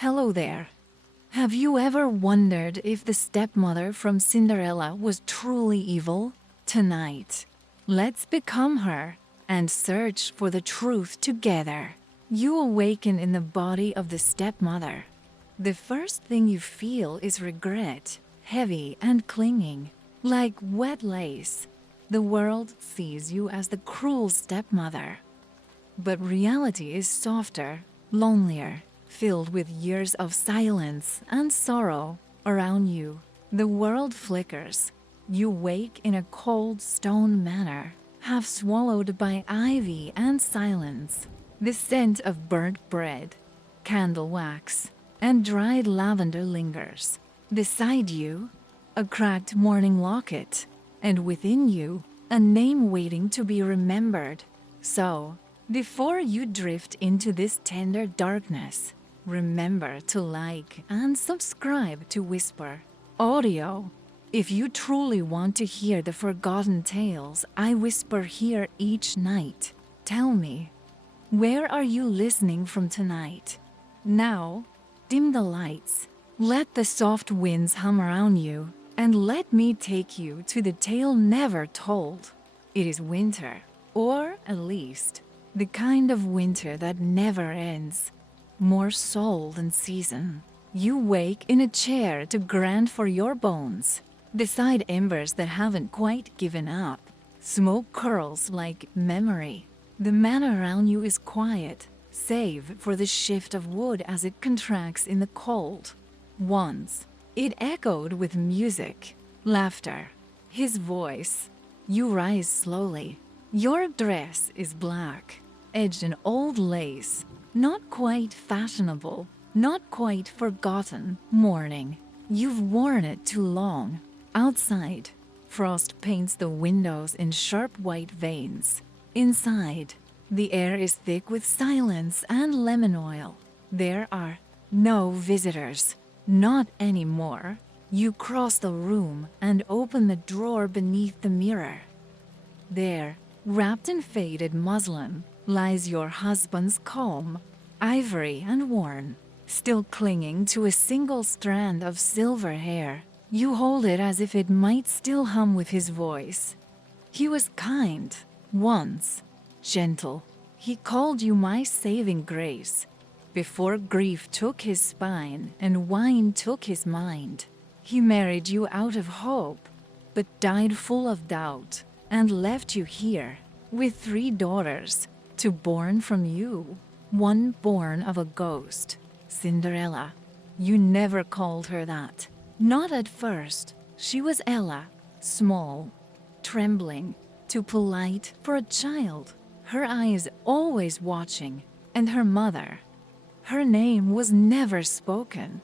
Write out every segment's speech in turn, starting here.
Hello there. Have you ever wondered if the stepmother from Cinderella was truly evil? Tonight, let's become her and search for the truth together. You awaken in the body of the stepmother. The first thing you feel is regret, heavy and clinging, like wet lace. The world sees you as the cruel stepmother. But reality is softer, lonelier, filled with years of silence and sorrow around you. The world flickers. You wake in a cold stone manor, half swallowed by ivy and silence. The scent of burnt bread, candle wax, and dried lavender lingers. Beside you, a cracked mourning locket, and within you, a name waiting to be remembered. So, before you drift into this tender darkness, remember to like and subscribe to Whisper Audio. If you truly want to hear the forgotten tales I whisper here each night, tell me, where are you listening from tonight? Now, dim the lights, let the soft winds hum around you, and let me take you to the tale never told. It is winter, or at least, the kind of winter that never ends. More soul than season. You wake in a chair to grind for your bones, beside embers that haven't quite given up. Smoke curls like memory. The manor around you is quiet, save for the shift of wood as it contracts in the cold. Once, it echoed with music, laughter, his voice. You rise slowly. Your dress is black, edged in old lace, not quite fashionable, not quite forgotten mourning. You've worn it too long. Outside, frost paints the windows in sharp white veins. Inside, the air is thick with silence and lemon oil. There are no visitors. Not anymore. You cross the room and open the drawer beneath the mirror. There, wrapped in faded muslin, lies your husband's comb, ivory and worn, still clinging to a single strand of silver hair. You hold it as if it might still hum with his voice. He was kind, once, gentle. He called you my saving grace. Before grief took his spine and wine took his mind, he married you out of hope, but died full of doubt and left you here with 3 daughters, 2 born from you, 1 born of a ghost, Cinderella. You never called her that. Not at first. She was Ella, small, trembling, too polite for a child, her eyes always watching, and her mother. Her name was never spoken,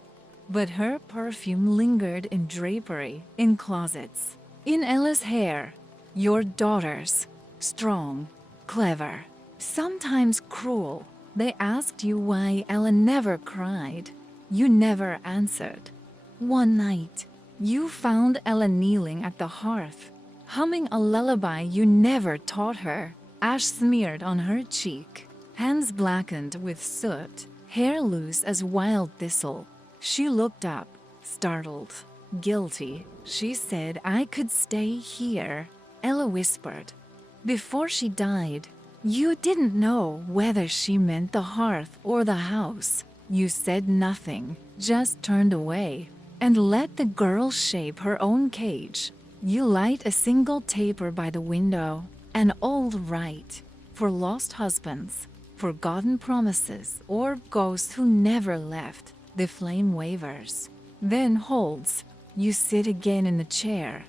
but her perfume lingered in drapery, in closets, in Ella's hair. Your daughters, strong, clever, sometimes cruel. They asked you why Ella never cried. You never answered. One night, you found Ella kneeling at the hearth, humming a lullaby you never taught her, ash smeared on her cheek, hands blackened with soot, hair loose as wild thistle. She looked up, startled, guilty. She said, "I could stay here," Ella whispered. Before she died, you didn't know whether she meant the hearth or the house. You said nothing, just turned away, and let the girl shape her own cage. You light a single taper by the window, an old rite, for lost husbands, forgotten promises, or ghosts who never left. The flame wavers, then holds. You sit again in the chair,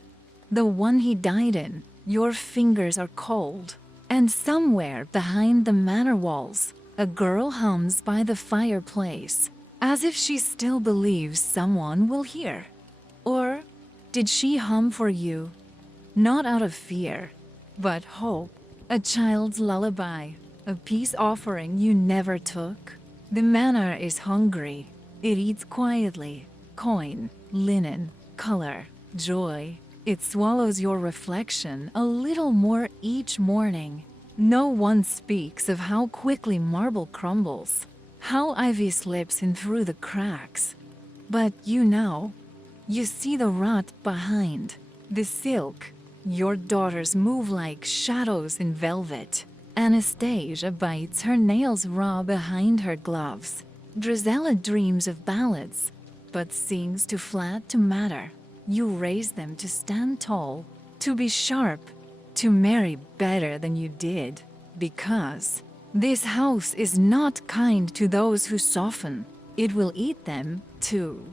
the one he died in. Your fingers are cold, and somewhere behind the manor walls, a girl hums by the fireplace, as if she still believes someone will hear. Or did she hum for you, not out of fear, but hope, a child's lullaby, a peace offering you never took? The manor is hungry. It eats quietly, coin, linen, color, joy. It swallows your reflection a little more each morning. No one speaks of how quickly marble crumbles, how ivy slips in through the cracks. But you see the rot behind, the silk. Your daughters move like shadows in velvet. Anastasia bites her nails raw behind her gloves. Drizella dreams of ballads, but sings too flat to matter. You raise them to stand tall, to be sharp, to marry better than you did, because this house is not kind to those who soften. It will eat them, too,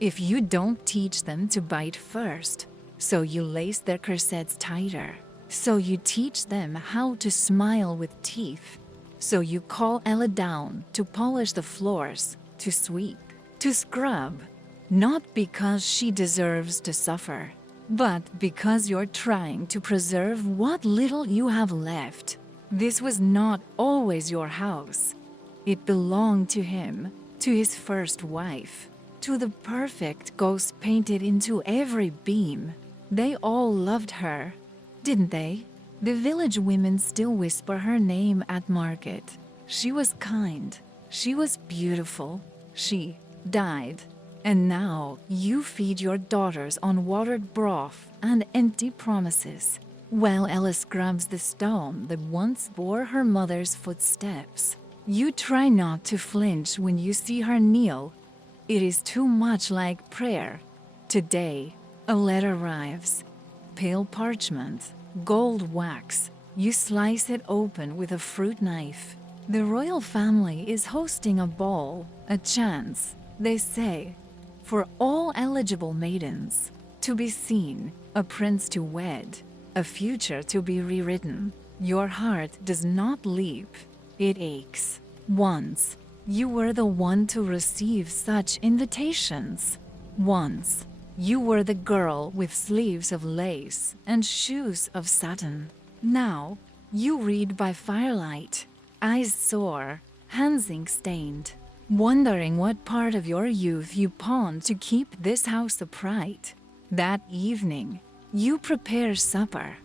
if you don't teach them to bite first. So you lace their corsets tighter. So you teach them how to smile with teeth. So you call Ella down to polish the floors, to sweep, to scrub. Not because she deserves to suffer, but because you're trying to preserve what little you have left. This was not always your house. It belonged to him, to his first wife, to the perfect ghost painted into every beam. They all loved her, didn't they? The village women still whisper her name at market. She was kind. She was beautiful. She died. And now you feed your daughters on watered broth and empty promises, while Ella scrubs the stone that once bore her mother's footsteps. You try not to flinch when you see her kneel. It is too much like prayer. Today, a letter arrives. Pale parchment, gold wax. You slice it open with a fruit knife. The royal family is hosting a ball, a chance, they say, for all eligible maidens to be seen, a prince to wed, a future to be rewritten. Your heart does not leap, it aches. Once, you were the one to receive such invitations. Once, you were the girl with sleeves of lace and shoes of satin. Now, you read by firelight, eyes sore, hands ink-stained, wondering what part of your youth you pawned to keep this house upright. That evening, you prepare supper,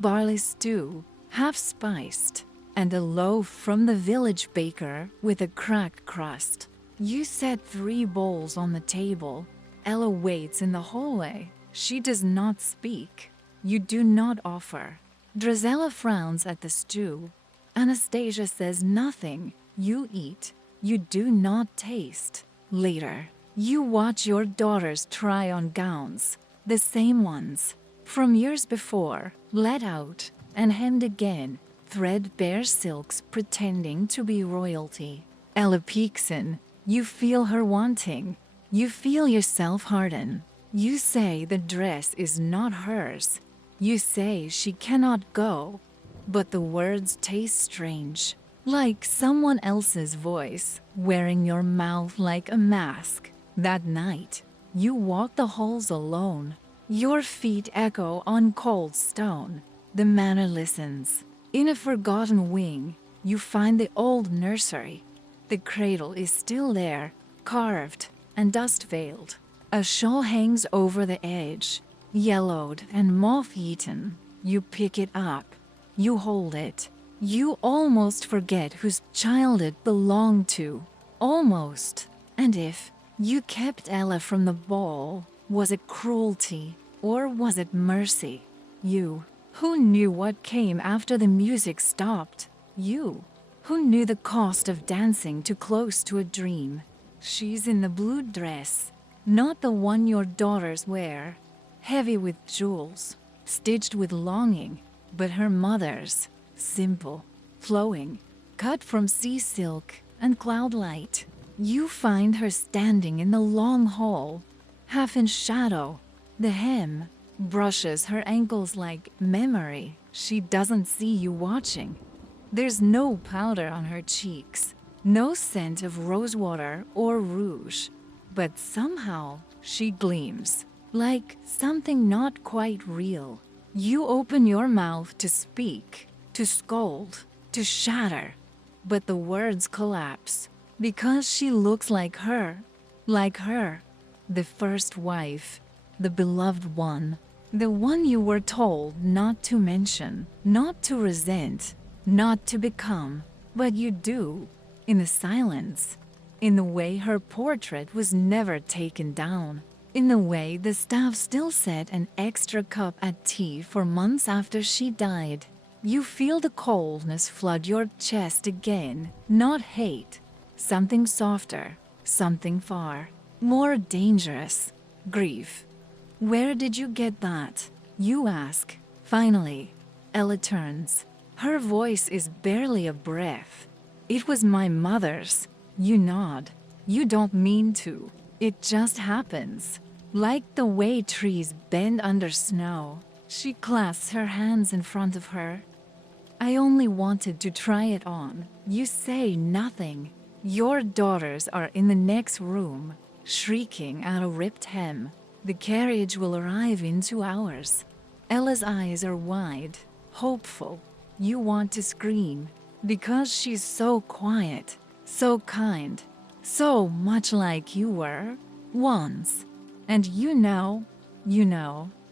barley stew, half-spiced, and a loaf from the village baker with a cracked crust. You set 3 bowls on the table. Ella waits in the hallway. She does not speak. You do not offer. Drizella frowns at the stew. Anastasia says nothing. You eat. You do not taste. Later, you watch your daughters try on gowns, the same ones, from years before, let out and hemmed again, threadbare silks pretending to be royalty. Ella peeks in. You feel her wanting. You feel yourself harden. You say the dress is not hers. You say she cannot go, but the words taste strange. Like someone else's voice, wearing your mouth like a mask. That night, you walk the halls alone. Your feet echo on cold stone. The manor listens. In a forgotten wing, you find the old nursery. The cradle is still there, carved and dust-veiled. A shawl hangs over the edge, yellowed and moth-eaten. You pick it up. You hold it. You almost forget whose child it belonged to. Almost. And if you kept Ella from the ball, was it cruelty or was it mercy? You, who knew what came after the music stopped. You, who knew the cost of dancing too close to a dream. She's in the blue dress, not the one your daughters wear, heavy with jewels, stitched with longing, but her mother's. Simple, flowing, cut from sea silk and cloudlight. You find her standing in the long hall, half in shadow. The hem brushes her ankles like memory. She doesn't see you watching. There's no powder on her cheeks, no scent of rosewater or rouge, but somehow she gleams, like something not quite real. You open your mouth to speak, to scold, to shatter, but the words collapse because she looks like her, the first wife, the beloved one, the one you were told not to mention, not to resent, not to become, but you do, in the silence, in the way her portrait was never taken down, in the way the staff still set an extra cup at tea for months after she died. You feel the coldness flood your chest again, not hate, something softer, something far more dangerous, grief. Where did you get that? You ask. Finally, Ella turns. Her voice is barely a breath. It was my mother's. You nod. You don't mean to. It just happens. Like the way trees bend under snow. She clasps her hands in front of her. I only wanted to try it on. You say nothing. Your daughters are in the next room, shrieking at a ripped hem. The carriage will arrive in 2 hours. Ella's eyes are wide, hopeful. You want to scream, because she's so quiet, so kind, so much like you were once. And you know,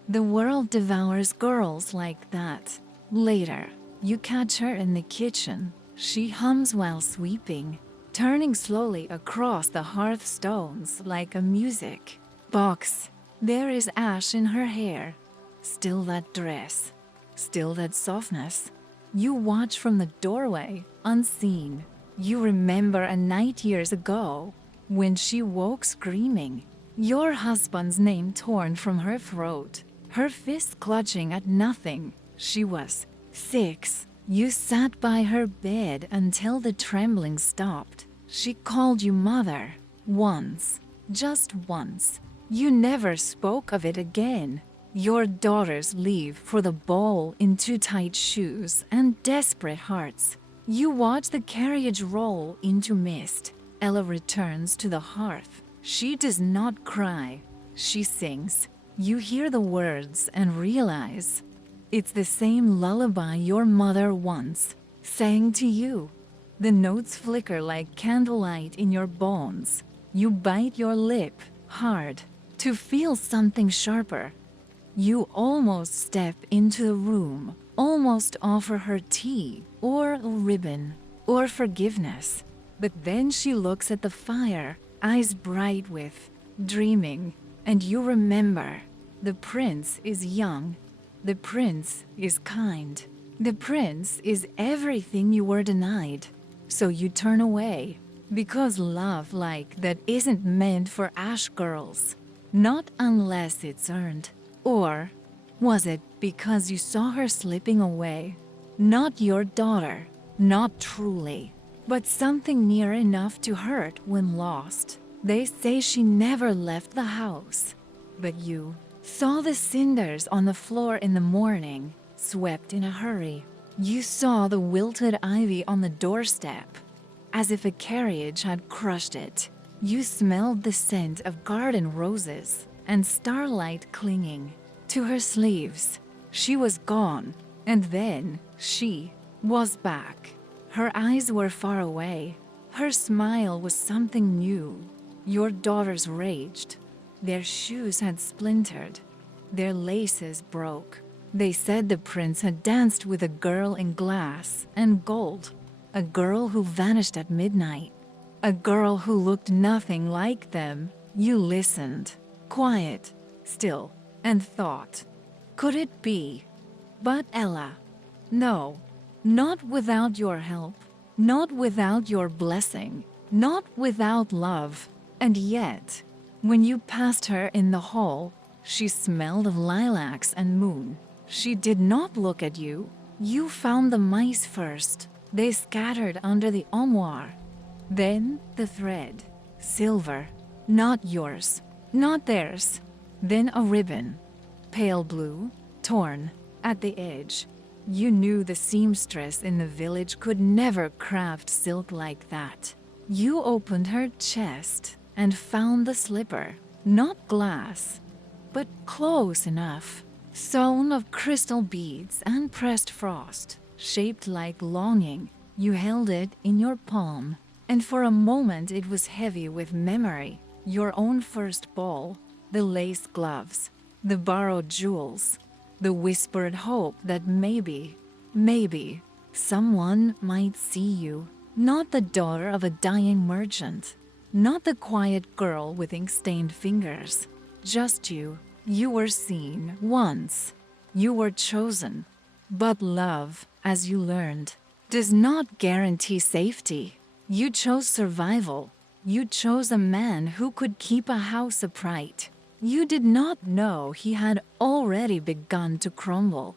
the world devours girls like that. Later, you catch her in the kitchen. She hums while sweeping, turning slowly across the hearthstones like a music box. There is ash in her hair. Still that dress. Still that softness. You watch from the doorway, unseen. You remember a night years ago when she woke screaming. Your husband's name torn from her throat. Her fist clutching at nothing. She was 6. You sat by her bed until the trembling stopped. She called you mother. Once. Just once. You never spoke of it again. Your daughters leave for the ball in too tight shoes and desperate hearts. You watch the carriage roll into mist. Ella returns to the hearth. She does not cry. She sings. You hear the words and realize it's the same lullaby your mother once sang to you. The notes flicker like candlelight in your bones. You bite your lip hard to feel something sharper. You almost step into the room, almost offer her tea or a ribbon or forgiveness. But then she looks at the fire, eyes bright with dreaming, and you remember the prince is young, the prince is kind, the prince is everything you were denied. So you turn away, because love like that isn't meant for ash girls, not unless it's earned. Or was it because you saw her slipping away? Not your daughter, not truly, but something near enough to hurt when lost. They say she never left the house, but you saw the cinders on the floor in the morning, swept in a hurry. You saw the wilted ivy on the doorstep, as if a carriage had crushed it. You smelled the scent of garden roses and starlight clinging to her sleeves. She was gone, and then she was back. Her eyes were far away. Her smile was something new. Your daughters raged. Their shoes had splintered. Their laces broke. They said the prince had danced with a girl in glass and gold, a girl who vanished at midnight, a girl who looked nothing like them. You listened, quiet, still, and thought, could it be? But Ella, no, not without your help, not without your blessing, not without love. And yet, when you passed her in the hall, she smelled of lilacs and moon. She did not look at you. You found the mice first. They scattered under the armoire. Then the thread, silver, not yours, not theirs. Then a ribbon, pale blue, torn at the edge. You knew the seamstress in the village could never craft silk like that. You opened her chest and found the slipper, not glass, but close enough, sewn of crystal beads and pressed frost, shaped like longing. You held it in your palm, and for a moment it was heavy with memory. Your own first ball, the lace gloves, the borrowed jewels, the whispered hope that maybe, someone might see you, not the daughter of a dying merchant, Not the quiet girl with ink-stained fingers. Just you. You were seen once. You were chosen. But love, as you learned, does not guarantee safety. You chose survival. You chose a man who could keep a house upright. You did not know he had already begun to crumble.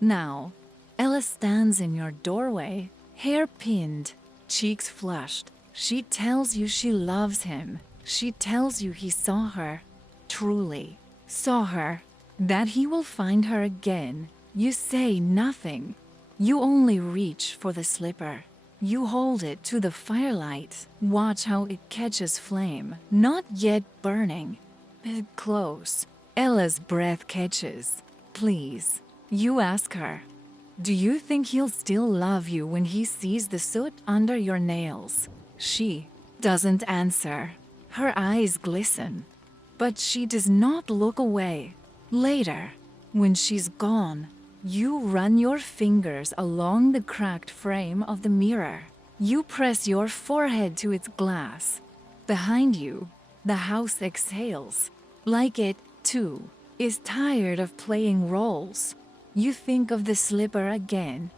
Now, Ella stands in your doorway, hair pinned, cheeks flushed. She tells you she loves him. She tells you he saw her, truly saw her, that he will find her again. You say nothing. You only reach for the slipper. You hold it to the firelight. Watch how it catches flame, not yet burning, but close. Ella's breath catches. Please. You ask her, do you think he'll still love you when he sees the soot under your nails? She doesn't answer. Her eyes glisten, but she does not look away. Later, when she's gone, you run your fingers along the cracked frame of the mirror. You press your forehead to its glass. Behind you, the house exhales, like it, too, is tired of playing roles. You think of the slipper again,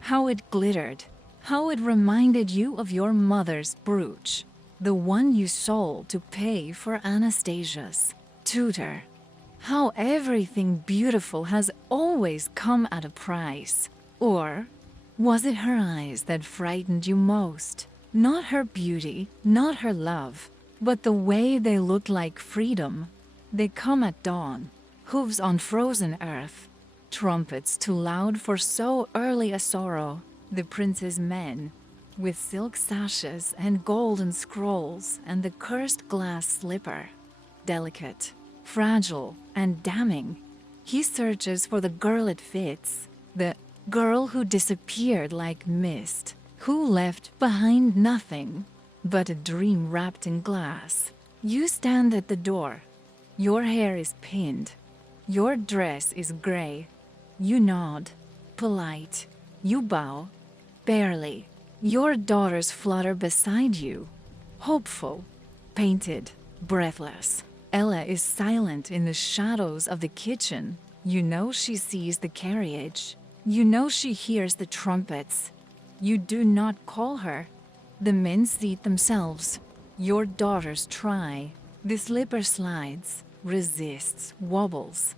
how it glittered, how it reminded you of your mother's brooch, the one you sold to pay for Anastasia's tutor. How everything beautiful has always come at a price. Or was it her eyes that frightened you most? Not her beauty, not her love, but the way they look like freedom. They come at dawn, hooves on frozen earth, trumpets too loud for so early a sorrow. The prince's men, with silk sashes and golden scrolls and the cursed glass slipper, delicate, fragile, and damning. He searches for the girl it fits, the girl who disappeared like mist, who left behind nothing but a dream wrapped in glass. You stand at the door. Your hair is pinned. Your dress is gray. You nod, polite. You bow, barely. Your daughters flutter beside you, hopeful, painted, breathless. Ella is silent in the shadows of the kitchen. You know she sees the carriage. You know she hears the trumpets. You do not call her. The men seat themselves. Your daughters try. The slipper slides, resists, wobbles,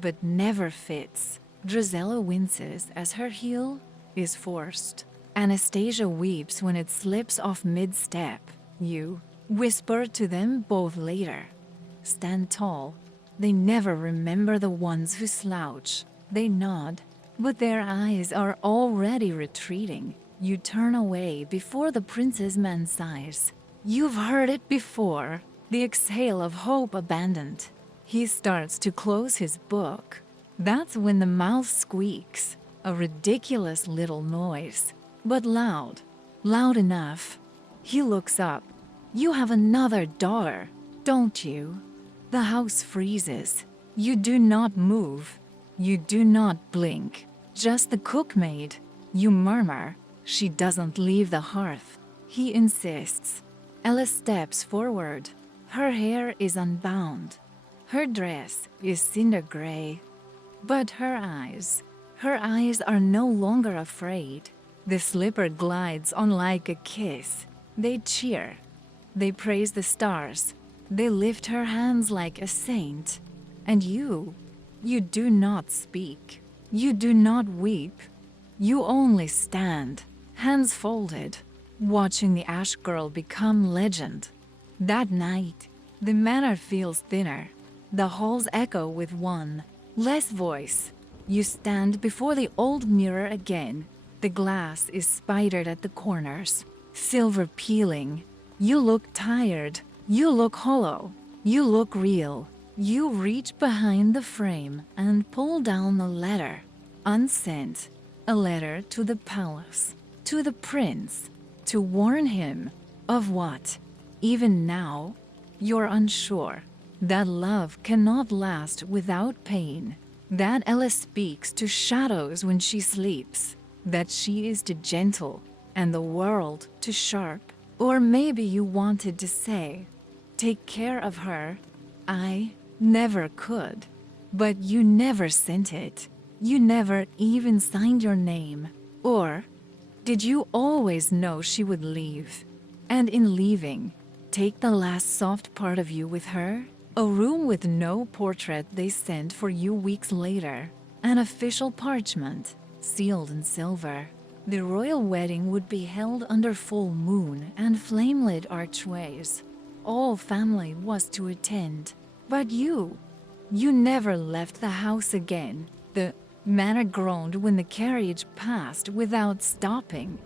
but never fits. Drizella winces as her heel is forced. Anastasia weeps when it slips off mid-step. You whisper to them both later. Stand tall. They never remember the ones who slouch. They nod, but their eyes are already retreating. You turn away before the prince's man sighs. You've heard it before, the exhale of hope abandoned. He starts to close his book. That's when the mouth squeaks, a ridiculous little noise, but loud, loud enough. He looks up. You have another daughter, don't you? The house freezes. You do not move. You do not blink. Just the cookmaid. You murmur. She doesn't leave the hearth. He insists. Ella steps forward. Her hair is unbound. Her dress is cinder gray. But her eyes are no longer afraid. The slipper glides on like a kiss. They cheer. They praise the stars. They lift her hands like a saint. And you do not speak. You do not weep. You only stand, hands folded, watching the Ash Girl become legend. That night, the manor feels thinner. The halls echo with one, less voice. You stand before the old mirror again. The glass is spidered at the corners, silver peeling. You look tired. You look hollow. You look real. You reach behind the frame and pull down a letter, unsent, a letter to the palace, to the prince, to warn him of what? Even now, you're unsure. That love cannot last without pain. That Ella speaks to shadows when she sleeps. That she is too gentle and the world too sharp. Or maybe you wanted to say, take care of her. I never could. But you never sent it. You never even signed your name. Or did you always know she would leave? And in leaving, take the last soft part of you with her? A room with no portrait they sent for you weeks later. An official parchment, sealed in silver. The royal wedding would be held under full moon and flame-lit archways. All family was to attend. But you never left the house again. The manor groaned when the carriage passed without stopping.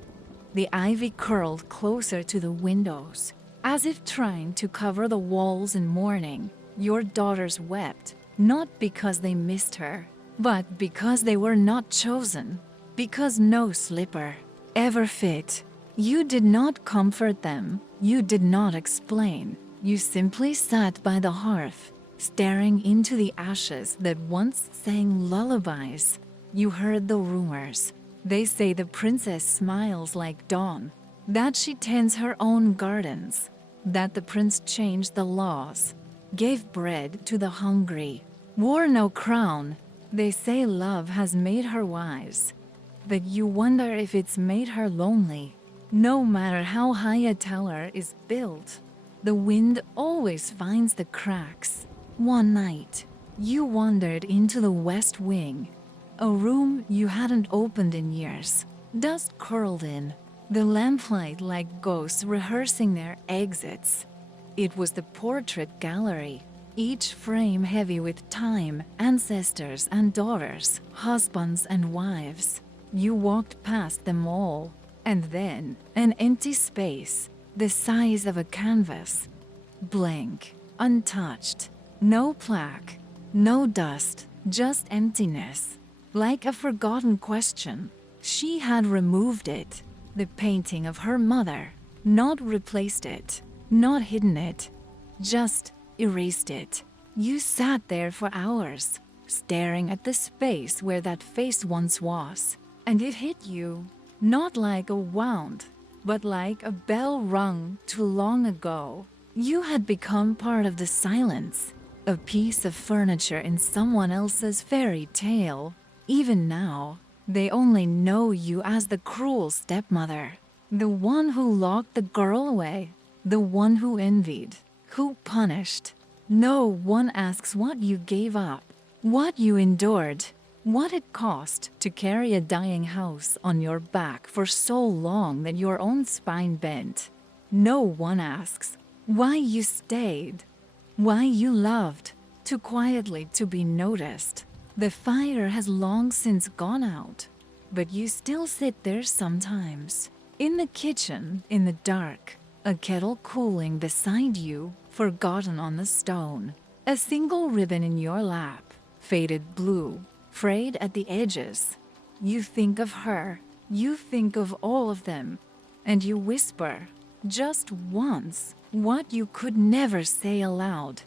The ivy curled closer to the windows, as if trying to cover the walls in mourning. Your daughters wept, not because they missed her, but because they were not chosen, because no slipper ever fit. You did not comfort them, you did not explain. You simply sat by the hearth, staring into the ashes that once sang lullabies. You heard the rumors. They say the princess smiles like dawn, that she tends her own gardens, that the prince changed the laws, gave bread to the hungry, wore no crown. They say love has made her wise, but you wonder if it's made her lonely. No matter how high a tower is built, the wind always finds the cracks. One night, you wandered into the west wing, a room you hadn't opened in years. Dust curled in, the lamplight like ghosts rehearsing their exits. It was the portrait gallery, each frame heavy with time, ancestors and daughters, husbands and wives. You walked past them all, and then an empty space, the size of a canvas, blank, untouched. No plaque, no dust, just emptiness. Like a forgotten question. She had removed it, the painting of her mother, not replaced it, not hidden it, just erased it. You sat there for hours, staring at the space where that face once was, and it hit you, not like a wound, but like a bell rung too long ago. You had become part of the silence. A piece of furniture in someone else's fairy tale. Even now, they only know you as the cruel stepmother, the one who locked the girl away, the one who envied, who punished. No one asks what you gave up, what you endured, what it cost to carry a dying house on your back for so long that your own spine bent. No one asks why you stayed, why you loved, too quietly to be noticed. The fire has long since gone out, but you still sit there sometimes. In the kitchen, in the dark, a kettle cooling beside you, forgotten on the stone. A single ribbon in your lap, faded blue, frayed at the edges. You think of her, you think of all of them, and you whisper, just once, what you could never say aloud.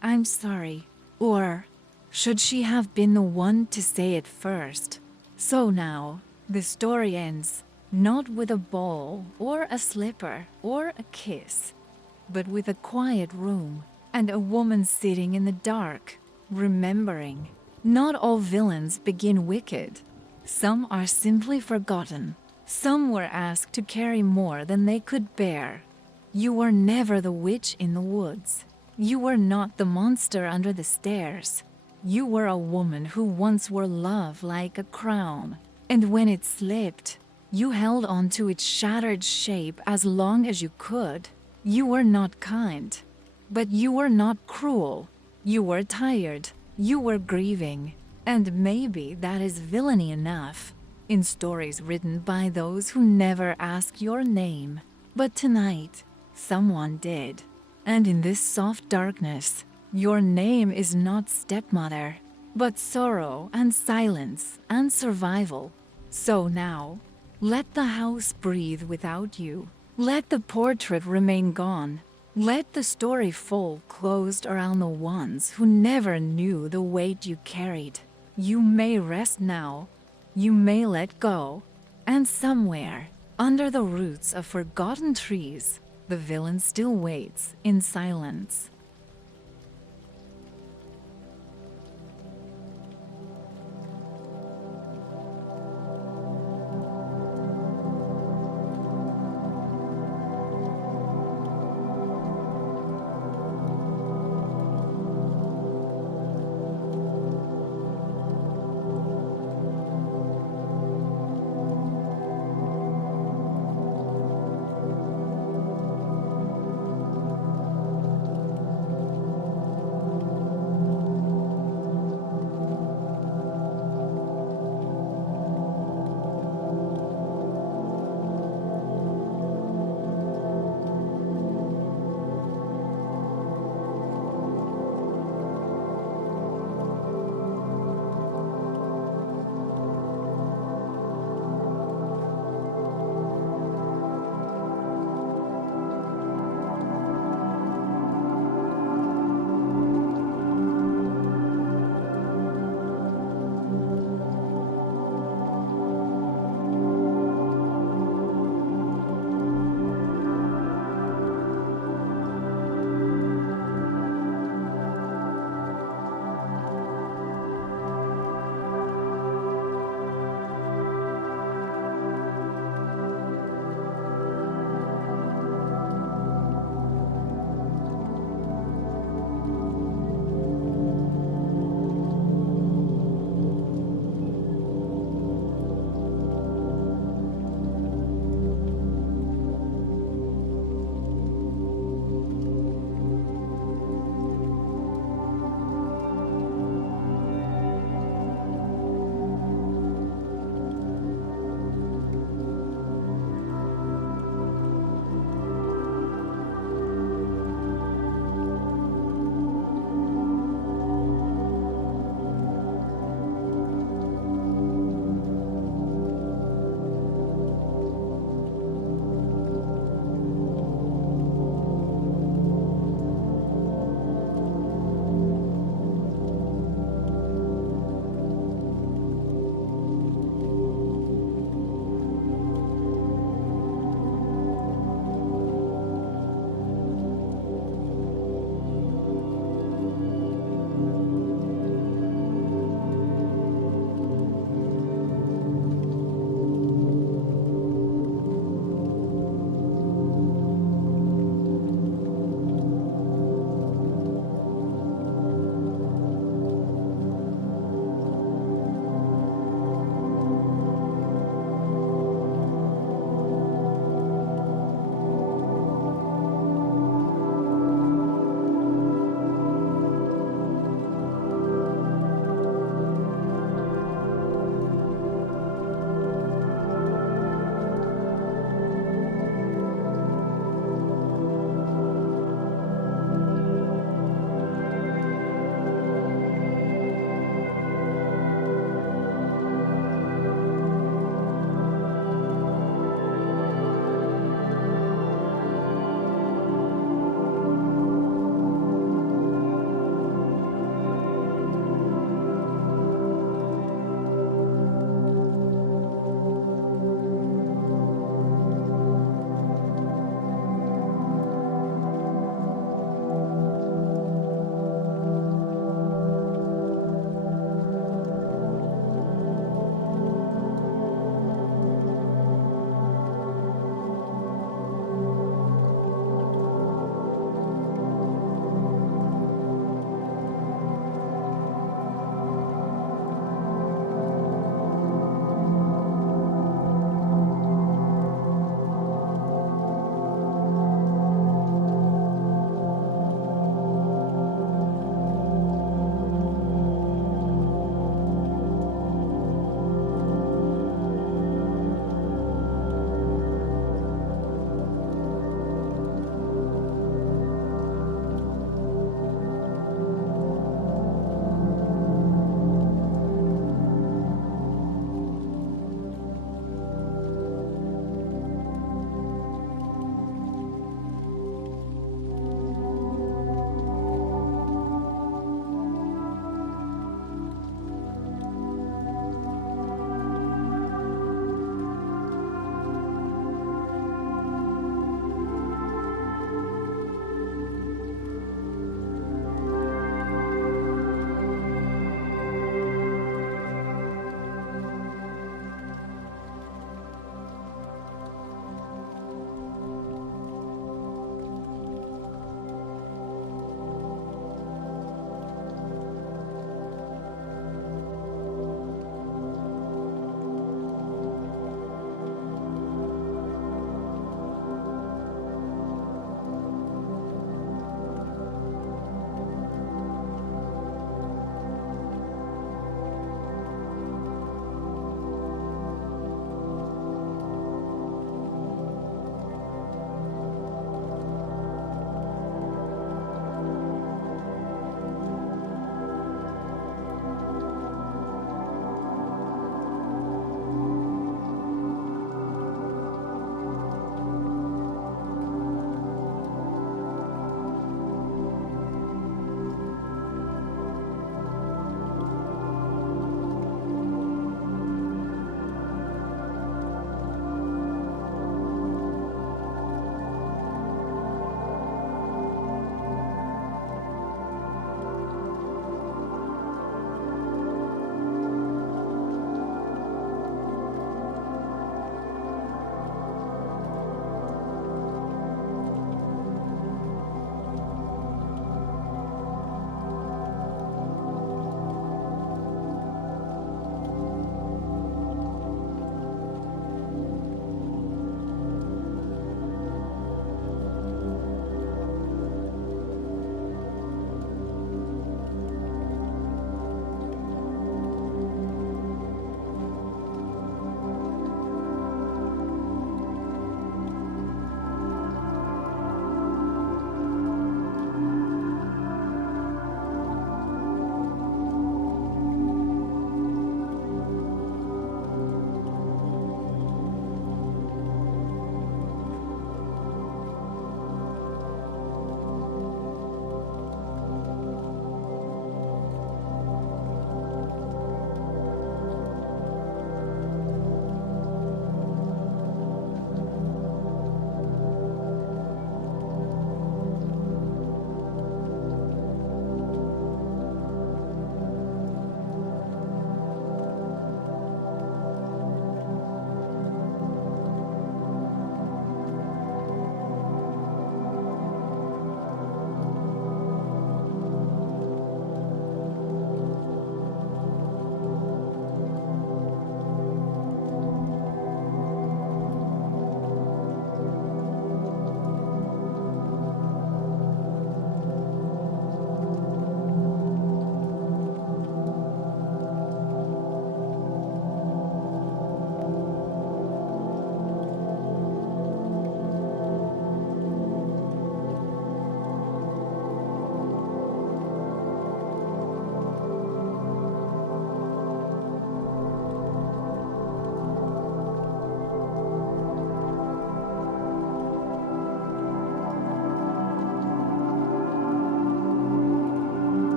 I'm sorry. Or should she have been the one to say it first? So now, the story ends, not with a ball or a slipper or a kiss, but with a quiet room and a woman sitting in the dark, remembering. Not all villains begin wicked. Some are simply forgotten. Some were asked to carry more than they could bear. You were never the witch in the woods. You were not the monster under the stairs. You were a woman who once wore love like a crown. And when it slipped, you held on to its shattered shape as long as you could. You were not kind, but you were not cruel. You were tired. You were grieving. And maybe that is villainy enough in stories written by those who never ask your name. But tonight, someone did. And in this soft darkness, your name is not stepmother, but sorrow and silence and survival. So now, let the house breathe without you. Let the portrait remain gone. Let the story fall closed around the ones who never knew the weight you carried. You may rest now. You may let go. And somewhere, Under the roots of forgotten trees, the villain still waits in silence.